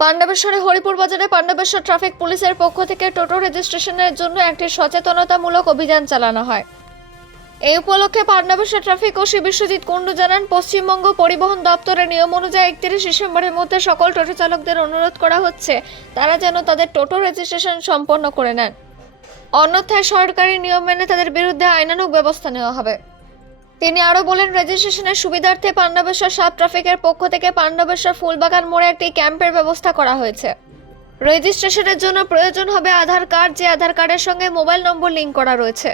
পাণ্ডবেশ্বরে হরিপুর বাজারে পাণ্ডবেশ্বর ট্রাফিক পুলিশের পক্ষ থেকে টোটো রেজিস্ট্রেশনের জন্য একটি সচেতনতামূলক অভিযান চালানো হয়। এই উপলক্ষে পাণ্ডবেশ্বর ট্রাফিক ওসি বিশ্বজিৎ কুণ্ডু জানান, পশ্চিমবঙ্গ পরিবহন দপ্তরের নিয়ম অনুযায়ী একত্রিশ ডিসেম্বরের মধ্যে সকল টোটো চালকদের অনুরোধ করা হচ্ছে। তারা যেন তাদের টোটো রেজিস্ট্রেশন সম্পন্ন করে নেন। অন্যথায় সরকারি নিয়ম মেনে তাদের বিরুদ্ধে আইনানুগ ব্যবস্থা নেওয়া হবে। তিনি আরও বলেন রেজিস্ট্রেশনের সুবিধার্থে পাণ্ডবেশ্বর সাব ট্রাফিকের পক্ষ থেকে পাণ্ডবেশ্বর ফুলবাগান মোড়ে একটি ক্যাম্পের ব্যবস্থা করা হয়েছে। রেজিস্ট্রেশনের জন্য প্রয়োজন হবে আধার কার্ড, যে আধার কার্ডের সঙ্গে মোবাইল নম্বর লিঙ্ক করা রয়েছে।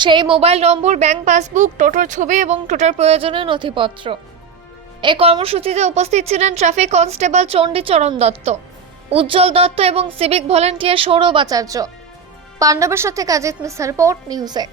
সেই মোবাইল নম্বর, ব্যাংক পাসবুক, টোটোর ছবি এবং টোটোর প্রয়োজনীয় নথিপত্র। এই কর্মসূচিতে উপস্থিত ছিলেন ট্রাফিক কনস্টেবল চণ্ডীচরণ দত্ত, উজ্জ্বল দত্ত এবং সিভিক ভলেন্টিয়ার সৌরভ আচার্য। পাণ্ডবেশ্বর থেকে অজিত মিশ্র রিপোর্ট, নিউজে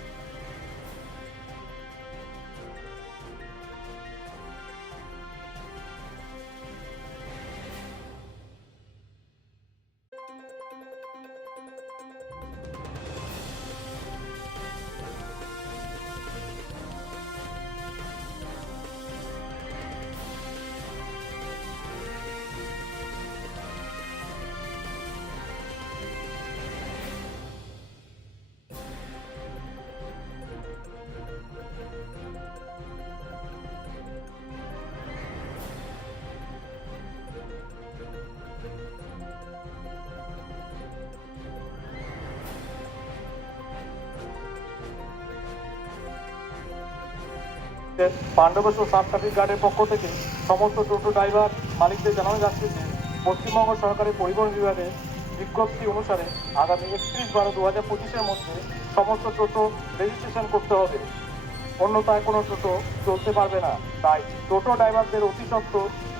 পাণ্ডবেশ্বর সাব ট্রাফিক গার্ডের পক্ষ থেকে সমস্ত টোটো ড্রাইভার মালিকদের জানানো যাচ্ছে যে পশ্চিমবঙ্গ সরকারের পরিবহন বিভাগের বিজ্ঞপ্তি অনুসারে আগামী একত্রিশ বারো দু হাজার পঁচিশের মধ্যে সমস্ত টোটো রেজিস্ট্রেশন করতে হবে। অন্যথায় কোনো টোটো চলতে পারবে না। তাই টোটো ড্রাইভারদের অতি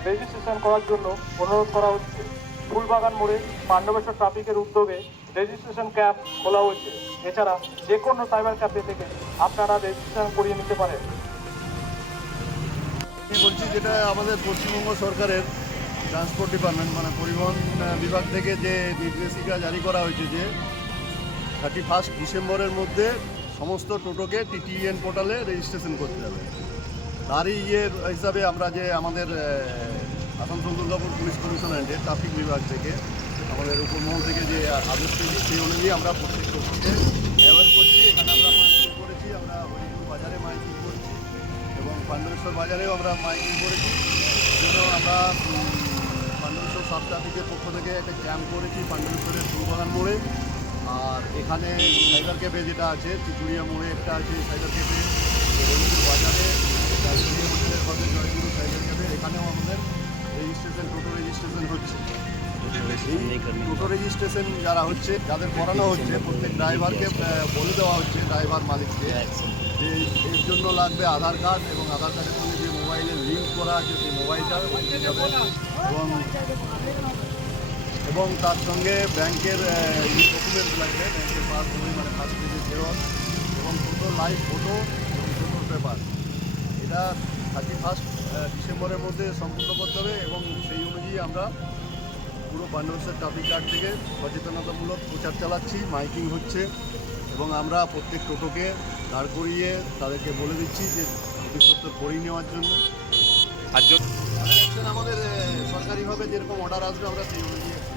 রেজিস্ট্রেশন করার জন্য অনুরোধ করা হচ্ছে। ফুলবাগান মোড়ে পাণ্ডবেশ্বর ট্রাফিকের উদ্যোগে রেজিস্ট্রেশন ক্যাব খোলা হয়েছে। এছাড়া যে কোনো সাইবার ক্যাফে থেকে আপনারা রেজিস্ট্রেশন করিয়ে নিতে পারেন। আমি বলছি যেটা আমাদের পশ্চিমবঙ্গ সরকারের ট্রান্সপোর্ট ডিপার্টমেন্ট মানে পরিবহন বিভাগ থেকে যে নির্দেশিকা জারি করা হয়েছে যে থার্টি ফার্স্ট ডিসেম্বরের মধ্যে সমস্ত টোটোকে টিটিএন পোর্টালে রেজিস্ট্রেশন করতে হবে। তারই ইয়ের হিসাবে আমরা যে আমাদের আসানসোল দুর্গাপুর পুলিশ কমিশনারের ট্রাফিক বিভাগ থেকে, আমাদের উপমহল থেকে যে আদেশ পেয়েছি, সেই অনুযায়ী আমরা প্রত্যেক টোটোকে অ্যাওয়ার করছি। বাজারেও আমরা মাইকিং করেছি। জন্য আমরা পাণ্ডবেশ্বর সাব ট্রাফিকের পক্ষ থেকে একটা ক্যাম্প করেছি পাণ্ডবেশ্বরের ফুলবাগান মোড়ে। আর এখানে সাইবার ক্যাফে যেটা আছে চুচুড়িয়া মোড়ে একটা আছে সাইবার ক্যাফে বাজারে হোটেলের পাশে জয়গুরু সাইবার ক্যাফে এখানেও আমাদের রেজিস্ট্রেশন টোটো রেজিস্ট্রেশন হচ্ছে। টোটো রেজিস্ট্রেশন যারা হচ্ছে, যাদের করানো হচ্ছে, প্রত্যেক ড্রাইভারকে বলে দেওয়া হচ্ছে ড্রাইভার মালিককে যে এর জন্য লাগবে আধার কার্ড এবং আধার কার্ডের লিঙ্ক করা আছে, সেই মোবাইলটা এবং এবং তার সঙ্গে ব্যাংকের ডকুমেন্টস লাগবে, ব্যাংকের পাস বই মানে পেজের জেরক্স এবং টোটো লাইভ ফটো এবং টোটোর পেপার এটা থার্টি ফার্স্ট ডিসেম্বরের মধ্যে সম্পূর্ণ করতে হবে এবং সেই অনুযায়ী আমরা পুরো পাণ্ডবেশ্বর ট্রাফিক গার্ড থেকে সচেতনতামূলক প্রচার চালাচ্ছি, মাইকিং হচ্ছে, এবং আমরা প্রত্যেক টোটোকে দাঁড় করিয়ে তাদেরকে বলে দিচ্ছি যে ভবিষ্যৎ বই নেওয়ার জন্য। আর যদি আমাদের সরকারিভাবে যেরকম অর্ডার আসবে আমরা সেই অনুযায়ী